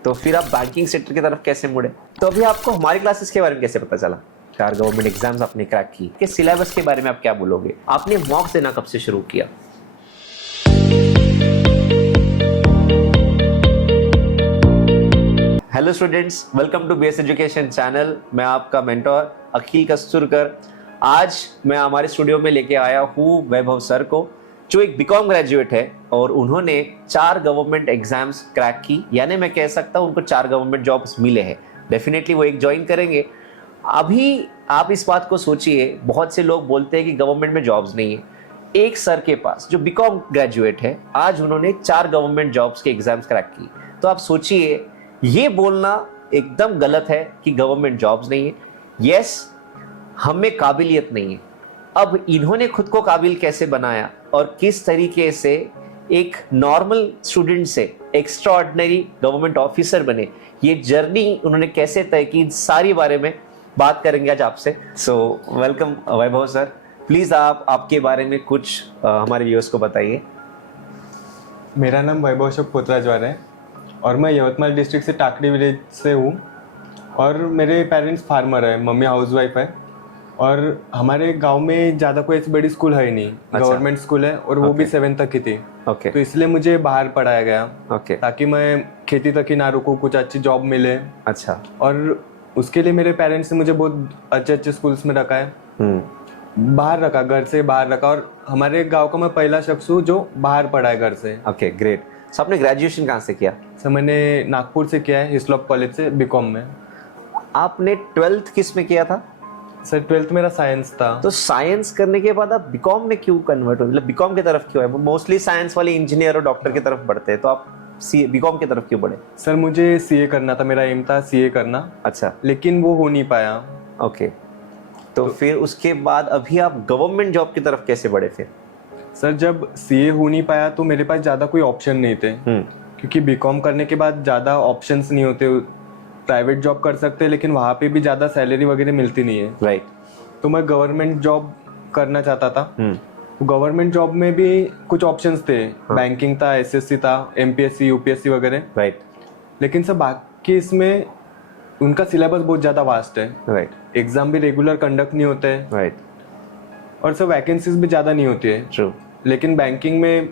तो फिर आप बैंकिंग सेक्टर की तरफ कैसे मुड़े? तो अभी आपको हमारी क्लासेस के बारे में कैसे पता चला? 4 गवर्नमेंट एग्जाम्स आपने क्रैक की, के सिलेबस के बारे में आप क्या बोलोगे? आपने मॉक्स देना कब से शुरू किया? Hello students, welcome to BS education channel. मैं आपका मेंटोर अखिल कस्तूरकर। आज मैं हमारे स्टूडियो में लेके आया हूँ वैभव सर को, जो एक बीकॉम ग्रेजुएट है और उन्होंने 4 गवर्नमेंट एग्जाम्स क्रैक की, यानी मैं कह सकता हूँ उनको 4 गवर्नमेंट जॉब्स मिले हैं। डेफिनेटली वो एक ज्वाइन करेंगे। अभी आप इस बात को सोचिए, बहुत से लोग बोलते हैं कि गवर्नमेंट में जॉब्स नहीं है। एक सर के पास जो बीकॉम ग्रेजुएट है, आज उन्होंने 4 गवर्नमेंट जॉब्स के एग्जाम्स क्रैक की। तो आप सोचिए, ये बोलना एकदम गलत है कि गवर्नमेंट जॉब्स नहीं है। यस, हमें काबिलियत नहीं है। अब इन्होंने खुद को काबिल कैसे बनाया और किस तरीके से एक नॉर्मल स्टूडेंट से एक्स्ट्राऑर्डिनरी गवर्नमेंट ऑफिसर बने, ये जर्नी उन्होंने कैसे तय की, इन सारी बारे में बात करेंगे आज आपसे। So welcome Vaibhav sir. Please आप आपके बारे में कुछ हमारे व्यूअर्स को बताइए। मेरा नाम वैभव अशोक पोतराजवार है और मैं यवतमाल डिस्ट्रिक्ट से टाकड़ी विलेज से हूँ और मेरे पेरेंट्स फार्मर है, मम्मी हाउसवाइफ है और हमारे गांव में ज़्यादा कोई ऐसी बड़ी स्कूल है नहीं। गवर्नमेंट स्कूल है और वो भी 7th तक की थी। तो इसलिए मुझे बाहर पढ़ाया गया ताकि मैं खेती तक ही ना रुकूँ, कुछ अच्छी जॉब मिले। अच्छा। और उसके लिए मेरे पेरेंट्स ने मुझे बहुत अच्छे अच्छे स्कूल्स में रखा है, बाहर रखा, घर से बाहर रखा। और हमारे गाँव का मैं पहला शख्स हूँ जो बाहर पढ़ा है घर से। Okay, great. सर आपने ग्रेजुएशन कहाँ से किया? सर मैंने नागपुर से किया है, हिस्लॉप कॉलेज से, बीकॉम में। आपने 12th किस में किया था? सर 12th मेरा साइंस था। तो साइंस करने के बाद आप बीकॉम में क्यों कन्वर्ट हुए? मतलब बीकॉम की तरफ क्यों है? मोस्टली साइंस वाले इंजीनियर और डॉक्टर की तरफ बढ़ते हैं, तो आप बीकॉम की तरफ क्यों बढ़े? सर मुझे सीए करना था, मेरा एम था सीए करना। अच्छा। लेकिन वो हो नहीं पाया। ओके, तो फिर उसके बाद अभी आप गवर्नमेंट जॉब की तरफ कैसे बढ़े फिर? सर जब सीए हो नहीं पाया तो मेरे पास ज़्यादा कोई ऑप्शन नहीं थे, क्योंकि बीकॉम करने के बाद ज़्यादा ऑप्शंस नहीं होते। प्राइवेट जॉब कर सकते हैं लेकिन वहाँ पे भी ज़्यादा सैलरी वगैरह मिलती नहीं है। राइट। तो मैं गवर्नमेंट जॉब करना चाहता था। तो गवर्नमेंट जॉब में भी कुछ ऑप्शंस थे। बैंकिंग था, एसएससी था, एमपीएससी, यूपीएससी वगैरह। राइट। लेकिन सर बाकी इसमें उनका सिलेबस बहुत ज़्यादा वास्ट है। राइट। एग्जाम भी रेगुलर कंडक्ट नहीं होते। राइट। और सर वैकेंसीज भी ज़्यादा नहीं होती है। ट्रू। लेकिन बैंकिंग में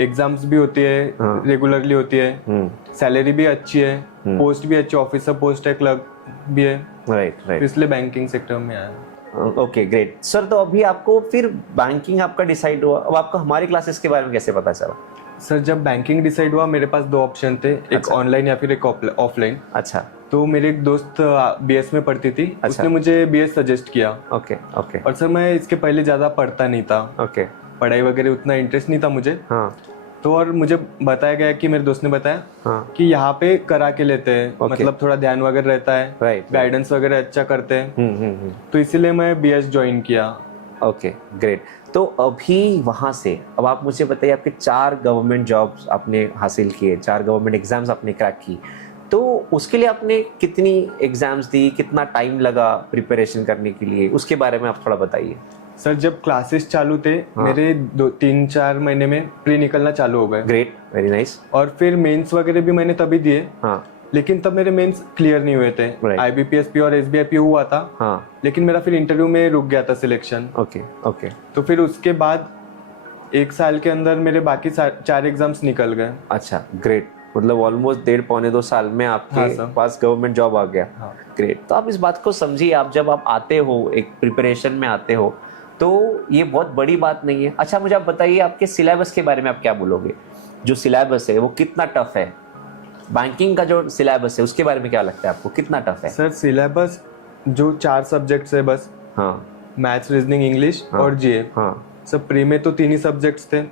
एग्जाम्स भी होती है, रेगुलरली होती है, सैलरी भी अच्छी है, पोस्ट भी अच्छी, ऑफिसर पोस्ट है, क्लर्क भी है। Right right. इसलिए बैंकिंग सेक्टर में आया। Okay, great sir. तो अभी आपको फिर बैंकिंग आपका डिसाइड हुआ, अब आपको हमारी क्लासेस के बारे में कैसे पता चला? सर जब बैंकिंग डिसाइड हुआ मेरे पास 2 ऑप्शन थे, एक ऑनलाइन या फिर एक ऑफलाइन। अच्छा। तो मेरे एक दोस्त बीएस में पढ़ती थी। अच्छा। उसने मुझे बीएस सजेस्ट किया। Okay okay. और सर मैं इसके पहले ज़्यादा पढ़ता नहीं था। ओके। पढ़ाई वगैरह उतना इंटरेस्ट नहीं था मुझे। हाँ। तो और मुझे बताया गया कि मेरे दोस्त ने बताया कि यहाँ पे करा के लेते हैं, मतलब थोड़ा ध्यान वगैरह रहता है, गाइडेंस वगैरह अच्छा करते हैं। तो इसीलिए मैं बीएस ज्वाइन किया। Okay, great. तो अभी वहाँ से अब आप मुझे बताइए, आपके 4 गवर्नमेंट जॉब्स आपने हासिल किए, 4 गवर्नमेंट एग्जाम्स आपने क्रैक की, तो उसके लिए आपने कितनी एग्जाम्स दी, कितना टाइम लगा प्रिपरेशन करने के लिए, उसके बारे में आप थोड़ा बताइए। सर जब क्लासेस चालू थे मेरे 2-3-4 महीने में प्री निकलना चालू हो गए। Great, very nice. और फिर मेंस वगैरह भी मैंने तभी दिए। लेकिन तब मेरे मेंस क्लियर नहीं हुए थे। आईबीपीएस और एसबीआई हुआ था। लेकिन मेरा फिर इंटरव्यू में रुक गया था सिलेक्शन। Okay okay. तो फिर उसके बाद 1 साल के अंदर मेरे बाकी 4 एग्जाम्स निकल गए। अच्छा, ग्रेट। मतलब ऑलमोस्ट 1.5-2 साल में आपके पास गवर्नमेंट जॉब आ गया। ग्रेट। तो आप इस बात को समझिए, आप जब आप आते हो, एक प्रिपरेशन में आते हो, तो ये बहुत बड़ी बात नहीं है। अच्छा, मुझे आप बताइए, आपके सिलेबस के बारे में आप क्या बोलोगे? जो सिलेबस है वो कितना टफ है? बैंकिंग का जो सिलेबस है उसके बारे में क्या लगता है आपको, कितना टफ है? सर सिलेबस जो 4 सब्जेक्ट्स है बस, मैथ्स, रीजनिंग, इंग्लिश और जीए। सर प्री में तो 3 ही सब्जेक्ट्स थे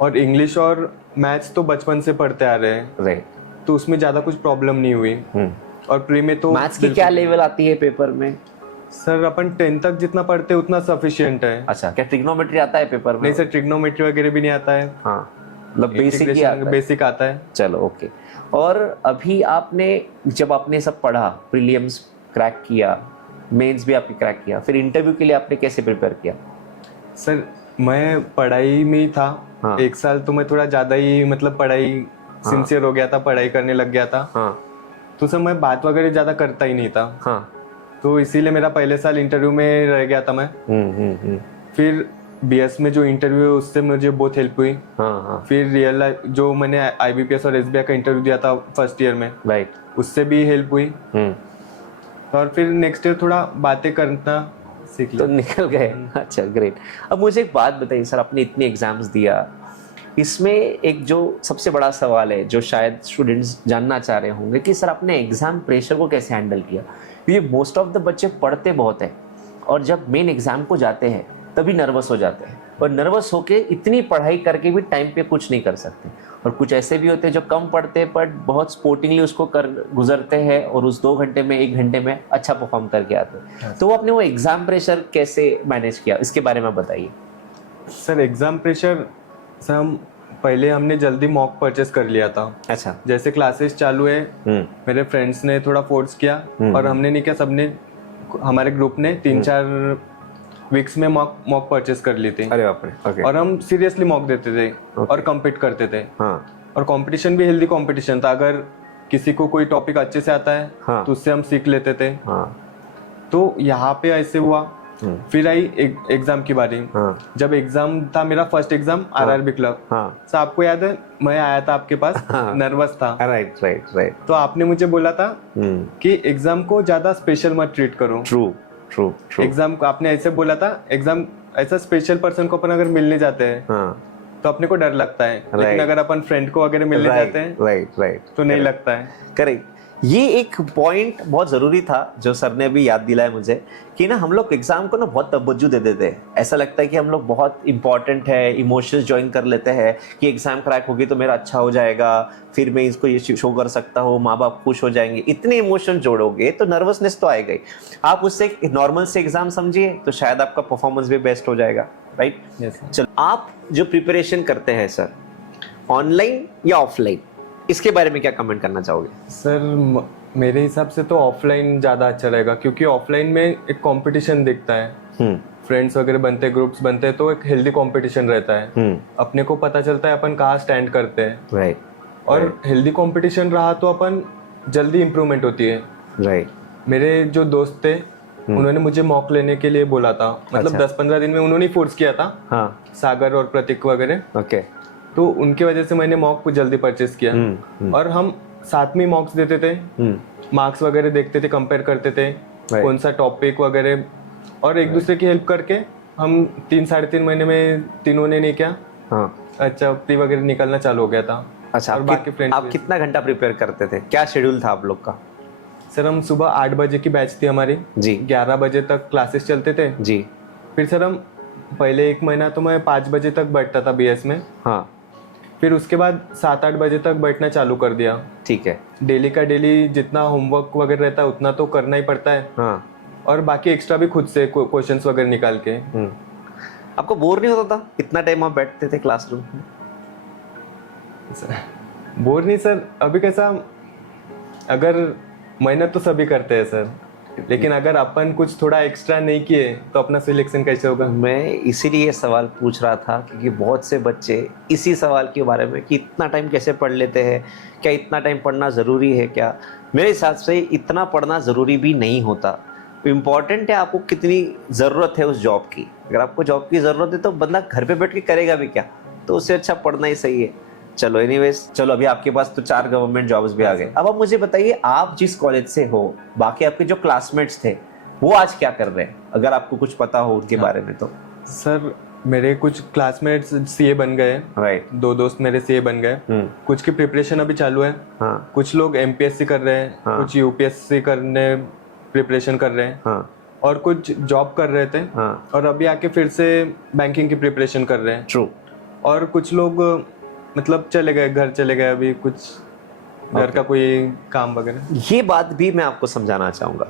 और इंग्लिश और मैथ्स तो बचपन से पढ़ते आ रहे हैं। राइट। तो उसमें ज्यादा कुछ प्रॉब्लम नहीं हुई। और प्री में तो मैथ्स की क्या लेवल आती है पेपर में? सर अपन 10 तक जितना पढ़ते उतना सफिशिएंट है। अच्छा, क्या ट्रिग्नोमेट्री आता है पेपर में? नहीं सर, ट्रिग्नोमेट्री वगैरह भी नहीं आता है। मतलब बेसिक आता है। चलो, ओके। और अभी आपने जब आपने सब पढ़ा, प्रीलिम्स क्रैक किया, मेंस भी आपने क्रैक किया, फिर इंटरव्यू के लिए आपने कैसे प्रिपेयर किया? सर मैं पढ़ाई में ही था। 1 साल तो मैं थोड़ा ज्यादा ही मतलब पढ़ाई सिंसियर हो गया था, पढ़ाई करने लग गया था। तो सर मैं बात वगैरह ज़्यादा करता ही नहीं था, हाँ। तो इसीलिए मेरा पहले साल इंटरव्यू में रह गया था मैं। फिर बीएस में जो इंटरव्यू है उससे मुझे बहुत हेल्प हुई। हाँ। फिर रियल लाइफ जो मैंने आईबीपीएस और एसबीआई का इंटरव्यू दिया था फर्स्ट ईयर में, राइट। उससे भी हेल्प हुई। और फिर नेक्स्ट ईयर थोड़ा बातें करना सीख तो लिया। निकल गए। अच्छा, ग्रेट। अब मुझे एक बात बताइए सर, आपने इतने एग्जाम्स दिया, इसमें एक जो सबसे बड़ा सवाल है जो शायद स्टूडेंट्स जानना चाह रहे होंगे कि सर आपने एग्जाम प्रेशर को कैसे हैंडल किया। ये मोस्ट ऑफ द बच्चे पढ़ते बहुत है और जब मेन एग्जाम को जाते हैं तभी नर्वस हो जाते हैं, और नर्वस होके इतनी पढ़ाई करके भी टाइम पे कुछ नहीं कर सकते। और कुछ ऐसे भी होते हैं जो कम पढ़ते हैं बट बहुत स्पोर्टिंगली उसको कर गुजरते हैं और उस 2 घंटे में 1 घंटे में अच्छा परफॉर्म करके आते हैं। तो आपने वो एग्जाम प्रेशर कैसे मैनेज किया, इसके बारे में बताइए। सर एग्जाम प्रेशर सर पहले हमने जल्दी मॉक परचेस कर लिया था। अच्छा। जैसे क्लासेस चालू है, मेरे फ्रेंड्स ने थोड़ा फोर्स किया और हमने नहीं किया, सबने हमारे ग्रुप ने 3-4 वीक्स में मॉक परचेस कर ली थी। अरे बाप रे। ओके। और हम सीरियसली मॉक देते थे और कम्पीट करते थे। हाँ। और कंपटीशन भी हेल्दी कंपटीशन था, अगर किसी को कोई टॉपिक अच्छे से आता है हाँ। तो उससे हम सीख लेते थे। हाँ। तो यहाँ पे ऐसे हुआ। फिर आई एग्जाम की बारी। हाँ। जब एग्जाम था मेरा फर्स्ट एग्जाम आरआरबी क्लब। हाँ। सो आपको याद है मैं आया था आपके पास, नर्वस था। राइट। तो आपने मुझे बोला था कि एग्जाम को ज्यादा स्पेशल मत ट्रीट करो। ट्रू। एग्जाम को आपने ऐसे बोला था, एग्जाम ऐसा स्पेशल पर्सन को अपन अगर मिलने जाते हैं तो अपने को डर लगता है, लेकिन अगर अपन फ्रेंड को वगैरह मिलने जाते हैं राइट तो नहीं लगता है। करेक्ट। ये एक पॉइंट बहुत ज़रूरी था जो सर ने भी याद दिलाया मुझे कि ना हम लोग एग्जाम को ना बहुत तवज्जो दे देते हैं। ऐसा लगता है कि हम लोग बहुत इंपॉर्टेंट है, इमोशंस ज्वाइन कर लेते हैं कि एग्जाम क्रैक होगी तो मेरा अच्छा हो जाएगा, फिर मैं इसको ये शो कर सकता हूँ, माँ बाप खुश हो जाएंगे। इतने इमोशन जोड़ोगे तो नर्वसनेस तो आएगा ही। आप उससे नॉर्मल से एग्जाम समझिए तो शायद आपका परफॉर्मेंस भी बेस्ट हो जाएगा। राइट। चलो, आप जो प्रिपरेशन करते हैं सर, ऑनलाइन या ऑफलाइन, इसके बारे में क्या कमेंट करना चाहोगे? सर मेरे हिसाब से तो ऑफलाइन ज़्यादा अच्छा रहेगा, क्योंकि ऑफलाइन में एक कंपटीशन दिखता है, फ्रेंड्स वगैरह बनते हैं, ग्रुप्स बनते हैं, तो एक हेल्दी कंपटीशन रहता है। अपने को पता चलता है अपन कहाँ स्टैंड करते हैं। राइट। और हेल्दी कंपटीशन रहा तो अपन जल्दी इम्प्रूवमेंट होती है। राइट। मेरे जो दोस्त थे उन्होंने मुझे मॉक लेने के लिए बोला था, मतलब 10-15 दिन में उन्होंने फोर्स किया था। हाँ। सागर और प्रतीक वगैरह। ओके। तो उनकी वजह से मैंने मॉक को जल्दी परचेस किया। और हम साथ में मॉक्स देते थे, मार्क्स वगैरह देखते थे, कंपेयर करते थे कौन सा टॉपिक वगैरह, और एक दूसरे की हेल्प करके हम 3-3.5 महीने में तीनों ने नहीं किया। हाँ। अच्छा, प्री वगैरह निकलना चालू हो गया था। अच्छा। और बाकी फ्रेंड्स। आप कितना घंटा प्रिपेयर करते थे, क्या शेड्यूल था आप लोग का? सर हम सुबह 8 बजे की बैच थी हमारी जी। 11 बजे तक क्लासेस चलते थे जी। फिर सर हम पहले 1 महीना तो मैं 5 बजे तक बैठता था बीएस में। हाँ। फिर उसके बाद 7-8 बजे तक बैठना चालू कर दिया। ठीक है। डेली का डेली जितना होमवर्क वगैरह रहता है उतना तो करना ही पड़ता है। हाँ। और बाकी एक्स्ट्रा भी खुद से क्वेश्चंस वगैरह निकाल के। आपको बोर नहीं होता था इतना टाइम आप बैठते थे क्लासरूम में? बोर नहीं सर, अभी कैसा, अगर मेहनत तो सभी करते हैं सर, लेकिन अगर अपन कुछ थोड़ा एक्स्ट्रा नहीं किए तो अपना सिलेक्शन कैसे होगा? मैं इसीलिए ये सवाल पूछ रहा था क्योंकि बहुत से बच्चे इसी सवाल के बारे में कि इतना टाइम कैसे पढ़ लेते हैं, क्या इतना टाइम पढ़ना ज़रूरी है क्या? मेरे हिसाब से इतना पढ़ना ज़रूरी भी नहीं होता। इम्पॉर्टेंट है आपको कितनी ज़रूरत है उस जॉब की। अगर आपको जॉब की ज़रूरत है तो बंदा घर पे बैठ के करेगा भी क्या, तो उससे अच्छा पढ़ना ही सही है। चलो एनीवेज, चलो अभी आपके पास तो 4 गवर्नमेंट जॉब्स भी आ गए। अब आप मुझे बताइए, आप जिस कॉलेज से हो, बाकी आपके जो क्लासमेट्स थे वो आज क्या कर रहे हैं, अगर आपको कुछ पता हो उनके बारे में तो? सर मेरे कुछ क्लासमेट्स सीए बन गए। राइट। 2 दोस्त मेरे सीए बन गए। कुछ की प्रिपरेशन अभी चालू है। हाँ। कुछ लोग एमपीएससी कर रहे हैं। हाँ। कुछ यूपीएससी करने प्रिपरेशन कर रहे हैं। हाँ। और कुछ जॉब कर रहे थे। हाँ। और अभी आके फिर से बैंकिंग की प्रिपरेशन कर रहे हैं। ट्रू। और कुछ लोग मतलब चले गए, घर चले गए, अभी कुछ घर का कोई काम वगैरह। ये बात भी मैं आपको समझाना चाहूँगा।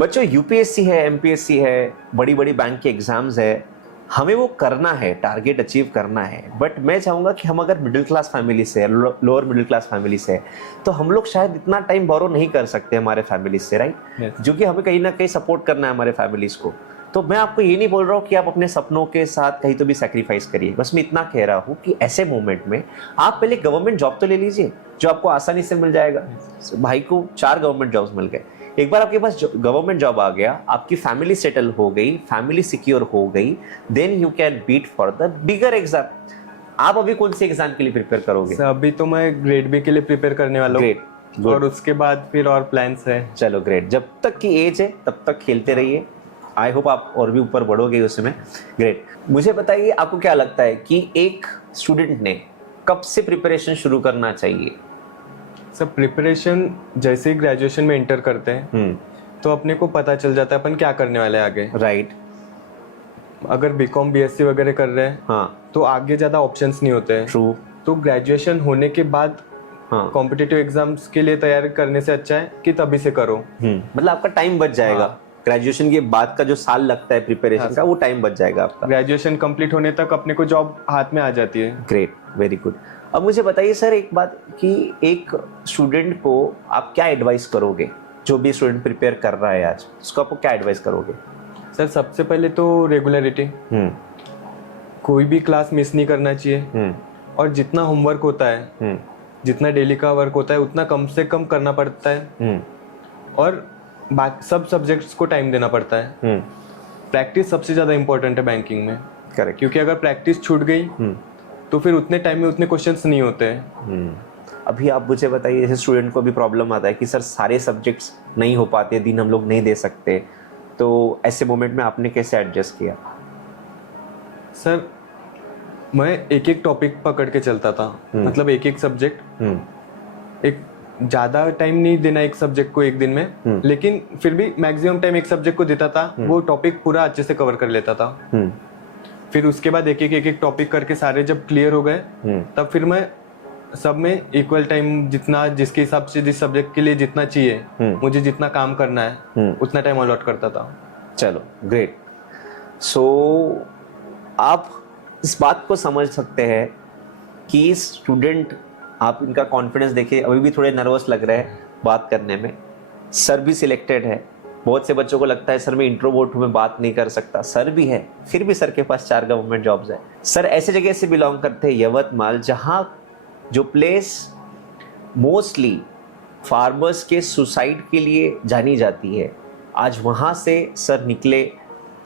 बच्चों, यूपीएससी है, एमपीएससी है, बड़ी बड़ी बैंक के एग्जाम्स है, हमें वो करना है, टारगेट अचीव करना है। बट मैं चाहूँगा कि हम अगर मिडिल क्लास फैमिली से, लोअर मिडिल क्लास फैमिली से, तो हम लोग शायद इतना टाइम बोरो नहीं कर सकते हमारे फैमिली से, राइट? जो कि हमें कहीं ना कहीं सपोर्ट करना है हमारे फैमिलीज को। तो मैं आपको ये नहीं बोल रहा हूँ कि आप अपने सपनों के साथ कहीं तो भी सेक्रीफाइस करिए, बस मैं इतना कह रहा हूँ कि ऐसे मोमेंट में आप पहले गवर्नमेंट जॉब तो ले लीजिए जो आपको आसानी से मिल जाएगा। भाई को 4 गवर्नमेंट जॉब्स मिल गए। एक बार आपके पास गवर्नमेंट जॉब आ गया, आपकी फैमिली सेटल हो गई, फैमिली सिक्योर हो गई, then you can beat for the bigger exam. आप अभी कौन से एग्जाम के लिए प्रिपेयर करोगे? सर अभी तो मैं ग्रेड बी के लिए प्रिपेयर करने वाला हूँ। ग्रेट, और उसके बाद फिर और प्लान्स है। चलो ग्रेट, जब तक की एज है तब तक खेलते रहिए। आई होप आप और भी ऊपर बढ़ोगे उसमें। ग्रेट, मुझे बताइए आपको क्या लगता है कि एक स्टूडेंट ने कब से प्रिपरेशन शुरू करना चाहिए? सर प्रिपरेशन जैसे ही ग्रेजुएशन में इंटर करते हैं तो अपने को पता चल जाता है अपन क्या करने वाले हैं आगे। राइट। अगर बीकॉम बीएससी वगैरह कर रहे हैं हाँ, तो आगे ज़्यादा ऑप्शंस नहीं होते हैं। ट्रू। तो ग्रेजुएशन होने के बाद हाँ, कॉम्पिटिटिव एग्जाम्स के लिए तैयारी करने से अच्छा है कि तभी से करो। मतलब आपका टाइम बच जाएगा। हाँ। ग्रेजुएशन के बाद का जो साल लगता है प्रिपरेशन हाँ, का, वो टाइम बच जाएगा आपका। ग्रेजुएशन कंप्लीट होने तक अपने को जॉब हाथ में आ जाती है। Great, very good. अब मुझे बताइए सर एक बात कि एक स्टूडेंट को आप क्या एडवाइस करोगे? जो भी स्टूडेंट प्रिपेयर कर रहा है आज, उसको आप क्या एडवाइस करोगे? सर सबसे पहले तो रेगुलरिटी, कोई भी क्लास मिस नहीं करना चाहिए। और जितना होमवर्क होता है, जितना डेली का वर्क होता है, उतना कम से कम करना पड़ता है। और बाकी सब सब्जेक्ट्स को टाइम देना पड़ता है। प्रैक्टिस सबसे ज़्यादा इंपॉर्टेंट है बैंकिंग में। करेक्ट। क्योंकि अगर प्रैक्टिस छूट गई तो फिर उतने टाइम में उतने क्वेश्चंस नहीं होते हैं। अभी आप मुझे बताइए, जैसे स्टूडेंट को भी प्रॉब्लम आता है कि सर सारे सब्जेक्ट्स नहीं हो पाते, दिन हम लोग नहीं दे सकते, तो ऐसे मोमेंट में आपने कैसे एडजस्ट किया? सर मैं एक एक टॉपिक पकड़ के चलता था। मतलब एक एक सब्जेक्ट, एक ज़्यादा टाइम नहीं देना एक सब्जेक्ट को एक दिन में, लेकिन फिर भी मैक्सिमम टाइम एक सब्जेक्ट को देता था। वो टॉपिक पूरा अच्छे से कवर कर लेता था। फिर उसके बाद एक एक टॉपिक करके सारे जब क्लियर हो गए, तब फिर मैं सब में इक्वल टाइम, जितना जिसके हिसाब से जिस सब्जेक्ट के लिए जितना चाहिए, मुझे जितना काम करना है उतना टाइम अलॉट करता था। चलो ग्रेट। सो आप इस बात को समझ सकते हैं कि स्टूडेंट, आप इनका कॉन्फिडेंस देखिए, अभी भी थोड़े नर्वस लग रहे हैं बात करने में। सर भी सिलेक्टेड है। बहुत से बच्चों को लगता है सर मैं इंट्रोवर्ट हूँ, मैं बात नहीं कर सकता। सर भी है, फिर भी सर के पास 4 गवर्नमेंट जॉब्स है। सर ऐसे जगह से बिलोंग करते हैं, यवतमाल, जहाँ जो प्लेस मोस्टली फार्मर्स के सुसाइड के लिए जानी जाती है, आज वहाँ से सर निकले,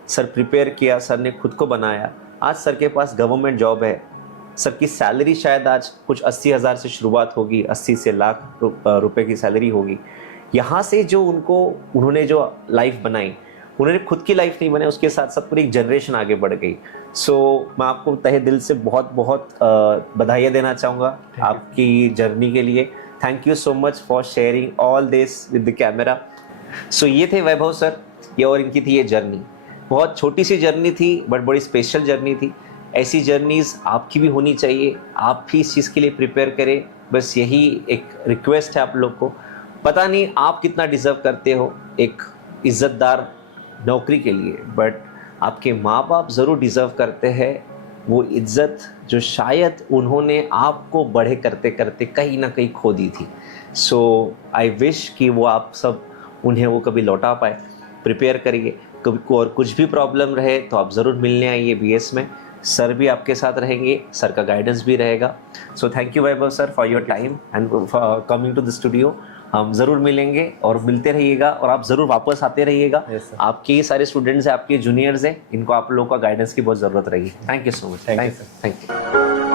सर प्रिपेयर किया, सर ने खुद को बनाया। आज सर के पास गवर्नमेंट जॉब है। सर की सैलरी शायद आज कुछ 80,000 से शुरुआत होगी, 80 से लाख रुपए की सैलरी होगी। यहाँ से जो उन्होंने जो लाइफ बनाई, उन्होंने खुद की लाइफ नहीं बनाई, उसके साथ साथ पूरी एक जनरेशन आगे बढ़ गई। सो मैं आपको तहे दिल से बहुत बहुत बधाइयाँ देना चाहूँगा आपकी जर्नी के लिए। Thank you so much for sharing all this with the camera. So ये थे वैभव सर, ये और इनकी थी ये जर्नी। बहुत छोटी सी जर्नी थी बट बड़ी स्पेशल जर्नी थी। ऐसी जर्नीज़ आपकी भी होनी चाहिए, आप भी इस चीज़ के लिए प्रिपेयर करें। बस यही एक रिक्वेस्ट है आप लोग को। पता नहीं आप कितना डिज़र्व करते हो एक इज़्ज़तदार नौकरी के लिए, बट आपके माँ बाप ज़रूर डिज़र्व करते हैं वो इज़्ज़त जो शायद उन्होंने आपको बड़े करते करते कहीं ना कहीं खो दी थी। सो आई विश कि वो आप सब उन्हें वो कभी लौटा पाए। प्रिपेयर करिए, कभी को और कुछ भी प्रॉब्लम रहे तो आप ज़रूर मिलने आइए बीएस में। सर भी आपके साथ रहेंगे, सर का गाइडेंस भी रहेगा। So thank you Vaibhav sir for your time and coming to the studio. हम ज़रूर मिलेंगे और मिलते रहिएगा, और आप ज़रूर वापस आते रहिएगा। आपके ये सारे स्टूडेंट्स हैं, आपके जूनियर्स हैं, इनको आप लोगों का गाइडेंस की बहुत ज़रूरत रहेगी। Thank you so much. Thank you. Thank you.